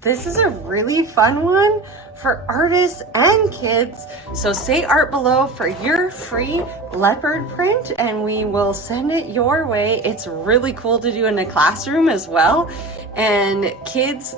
This is a really fun one for artists and kids. So say art below for your free leopard print and we will send it your way. It's really cool to do in a classroom as well. And kids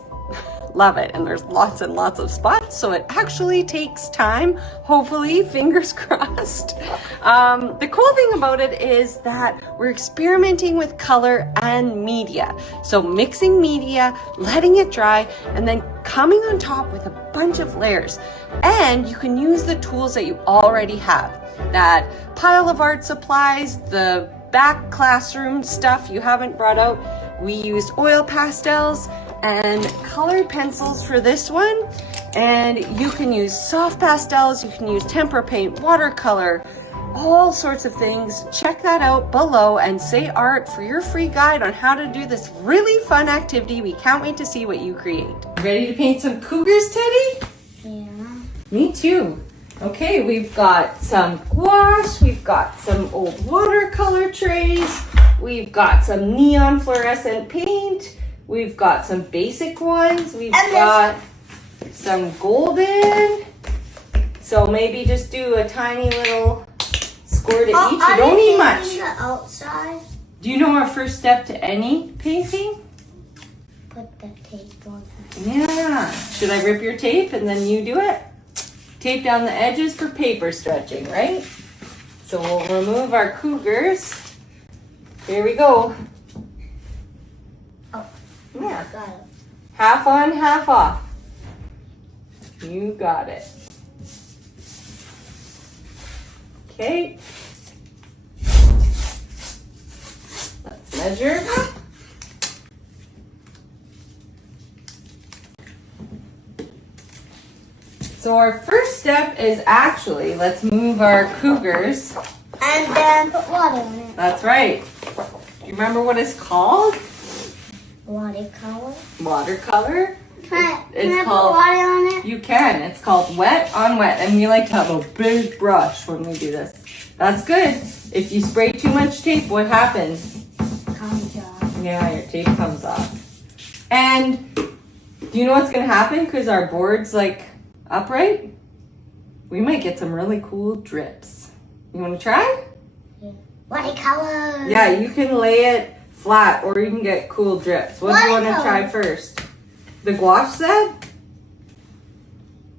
love it. And there's lots and lots of spots. So it actually takes time, hopefully, fingers crossed. The cool thing about it is that we're experimenting with color and media. So mixing media, letting it dry, and then coming on top with a bunch of layers. And you can use the tools that you already have. That pile of art supplies, the back classroom stuff you haven't brought out. We used oil pastels and colored pencils for this one. And you can use soft pastels, you can use tempera paint, watercolor, all sorts of things. Check that out below and say art for your free guide on how to do this really fun activity. We can't wait to see what you create. Ready to paint some cougars, Teddy? Yeah. Me too. Okay, we've got some gouache, we've got some old watercolor trays, we've got some neon fluorescent paint, we've got some basic ones, we've got some golden. So maybe just do a tiny little squirt at each. You don't need much. The outside. Do you know our first step to any painting? Put the tape on it. Yeah. Should I rip your tape and then you do it? Tape down the edges for paper stretching, right? So we'll remove our cougars. Here we go. Oh, yeah. Got it. Half on, half off. You got it. Okay. Let's measure. So our first step is actually, let's move our cougars. And then put water on it. That's right. Do you remember what it's called? Watercolor. Watercolor. Can I It's put called, water on it? you can. It's called wet on wet. And we like to have a big brush when we do this. That's good. If you spray too much tape, what happens? Comes off. Yeah, your tape comes off. And do you know what's going to happen? Because our board's like upright, we might get some really cool drips. You want to try? Yeah. Watercolor. Yeah, you can lay it flat or you can get cool drips. What do you want to try first? The gouache set?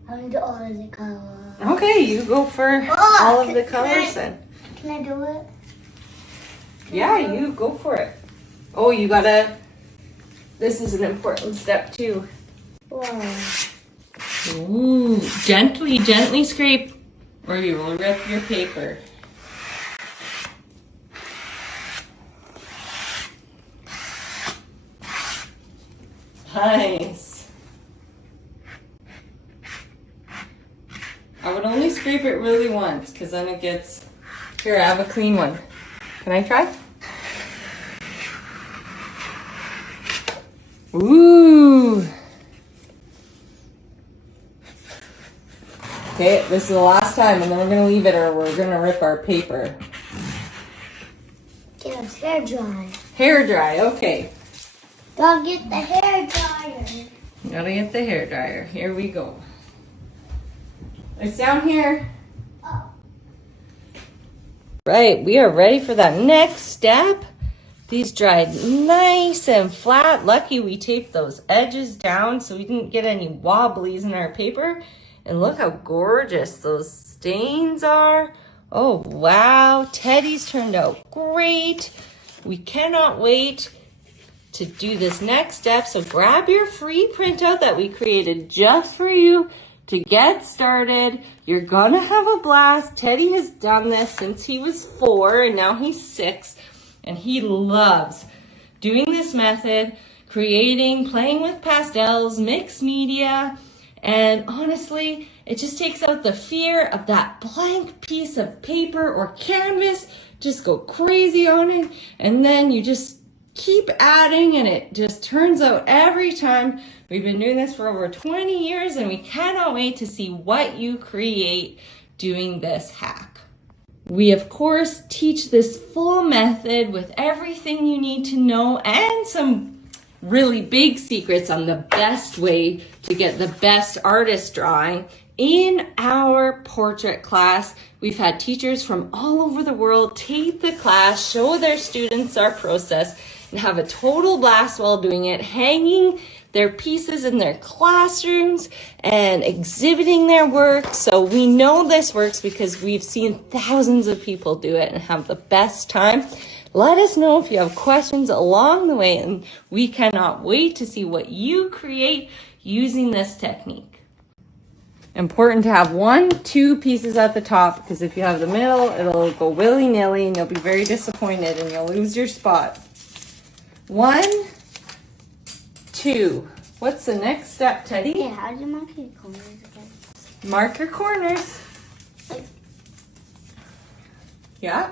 I want to do all of the color. Okay, you go for all of the colors then. Can I do it? Yeah, you go for it. Oh, you gotta, this is an important step too. Wow. Ooh, gently scrape or you will rip your paper. Nice. I would only scrape it really once because then it gets, here I have a clean one. Can I try? Ooh. Okay, this is the last time and then we're going to leave it or we're going to rip our paper. Get us hair dry. Hair dry, okay. Gotta get the hair dryer. Gotta get the hair dryer. Here we go. It's down here. Oh. Right, we are ready for that next step. These dried nice and flat. Lucky we taped those edges down so we didn't get any wobblies in our paper. And look how gorgeous those stains are. Oh, wow. Teddy's turned out great. We cannot wait to do this next step. So grab your free printout that we created just for you to get started. You're gonna have a blast. Teddy has done this since he was 4 and now he's 6. And he loves doing this method, creating, playing with pastels, mixed media. And honestly, it just takes out the fear of that blank piece of paper or canvas. Just go crazy on it. And then you just keep adding and it just turns out every time. We've been doing this for over 20 years and we cannot wait to see what you create doing this hack. We of course teach this full method with everything you need to know and some really big secrets on the best way to get the best artist drawing. In our portrait class, we've had teachers from all over the world take the class, show their students our process, and have a total blast while doing it, hanging their pieces in their classrooms and exhibiting their work. So we know this works because we've seen thousands of people do it and have the best time. Let us know if you have questions along the way, and we cannot wait to see what you create using this technique. Important to have 1-2 pieces at the top, because if you have the middle, it'll go willy-nilly and you'll be very disappointed and you'll lose your spot. 1, 2. What's the next step, Teddy? Yeah, how do you mark your corners again? Mark your corners. Yeah.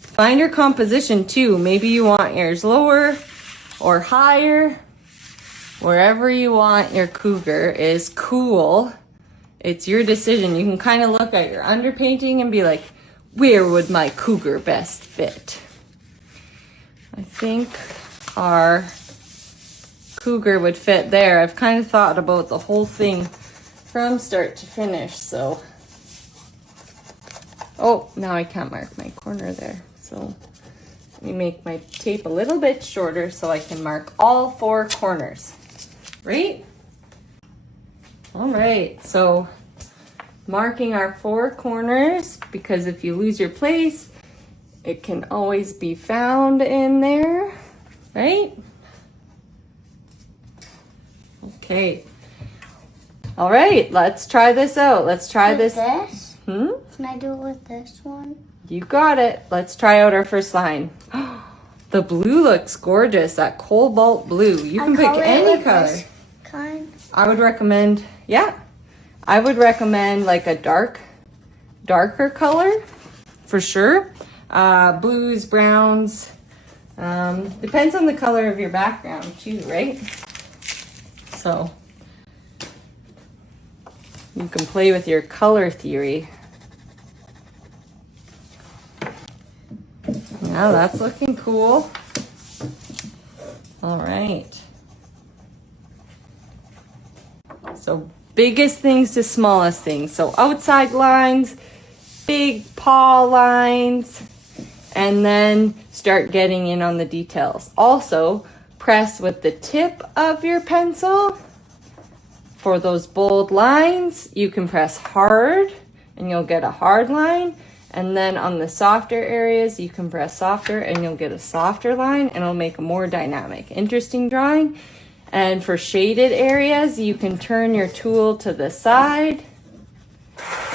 Find your composition too. Maybe you want yours lower or higher. Wherever you want your cougar is cool. It's your decision. You can kind of look at your underpainting and be like, where would my cougar best fit? I think our cougar would fit there. I've kind of thought about the whole thing from start to finish, so. Oh, now I can't mark my corner there. So let me make my tape a little bit shorter so I can mark all 4 corners. Right? All right, so marking our 4 corners, because if you lose your place, it can always be found in there, right? Okay. All right, let's try this out. Let's try With this. Can I do it with this one? You got it. Let's try out our first line. The blue looks gorgeous, that cobalt blue. You can pick any color. Kind. I would recommend, I would recommend like a darker color for sure. Blues, browns, depends on the color of your background too, right? So you can play with your color theory. Now that's looking cool. All right. So biggest things to smallest things. So outside lines, big paw lines, and then start getting in on the details. Also, press with the tip of your pencil. For those bold lines, you can press hard and you'll get a hard line. And then on the softer areas, you can press softer and you'll get a softer line, and it'll make a more dynamic, interesting drawing. And for shaded areas, you can turn your tool to the side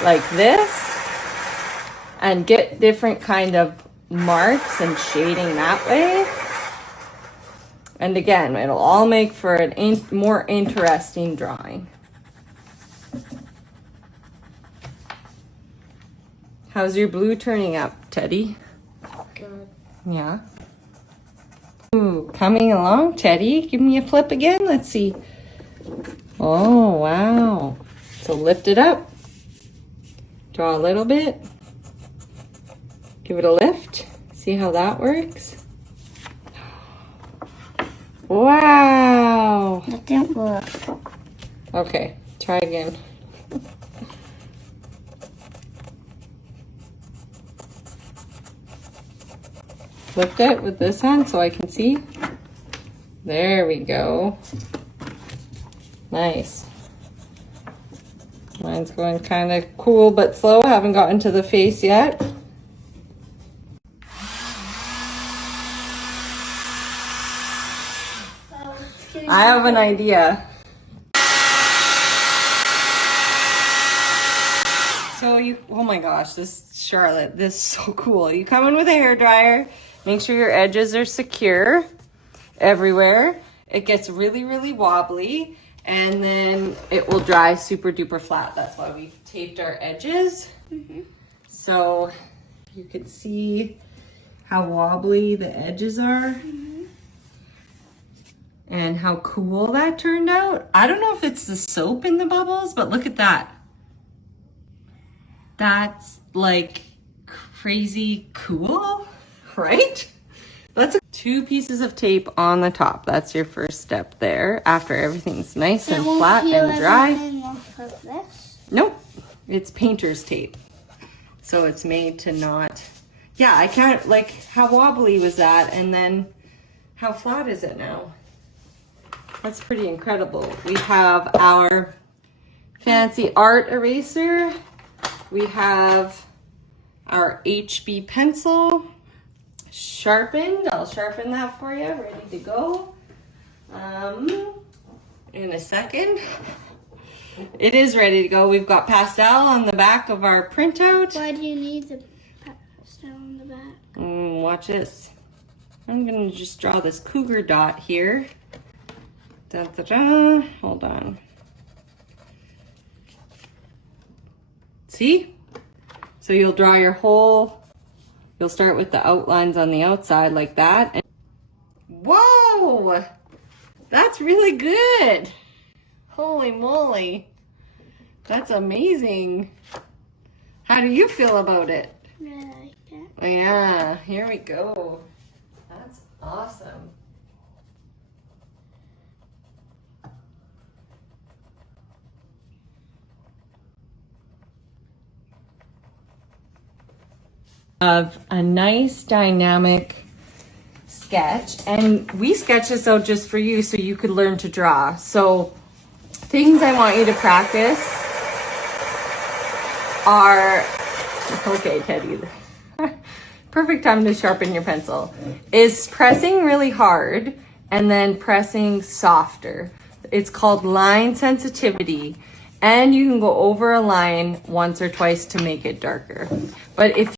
like this and get different kind of marks and shading that way. And again, it'll all make for an more interesting drawing. How's your blue turning up, Teddy? Good. Yeah. Ooh, coming along, Teddy. Give me a flip again. Let's see. Oh, wow. So lift it up. Draw a little bit. Give it a lift. See how that works? Wow. That didn't work. Okay, try again. Lift it with this hand so I can see. There we go. Nice. Mine's going kind of cool but slow. Haven't gotten to the face yet. I have an idea. So oh my gosh, Charlotte, this is so cool. You come in with a hairdryer, make sure your edges are secure everywhere. It gets really, really wobbly, and then it will dry super duper flat. That's why we've taped our edges. So you can see how wobbly the edges are. And how cool that turned out. I don't know if it's the soap in the bubbles, but look at that. That's like crazy cool, right? That's 2 pieces of tape on the top. That's your first step there. After everything's nice and flat and dry. Off of this. Nope, it's painter's tape. So it's made to not, yeah, I can't, like, how wobbly was that? And then how flat is it now? That's pretty incredible. We have our fancy art eraser. We have our HB pencil sharpened. I'll sharpen that for you, ready to go. In a second. It is ready to go. We've got pastel on the back of our printout. Why do you need the pastel on the back? Watch this. I'm gonna just draw this cougar dot here. Da, da, da. Hold on. See? So you'll draw your whole, you'll start with the outlines on the outside like that. And whoa! That's really good. Holy moly. That's amazing. How do you feel about it? I like it. Oh, yeah, here we go. That's awesome. Of a nice dynamic sketch, and we sketch this out just for you so you could learn to draw. So things I want you to practice are, okay Teddy, perfect time to sharpen your pencil, is pressing really hard and then pressing softer. It's called line sensitivity, and you can go over a line once or twice to make it darker. But if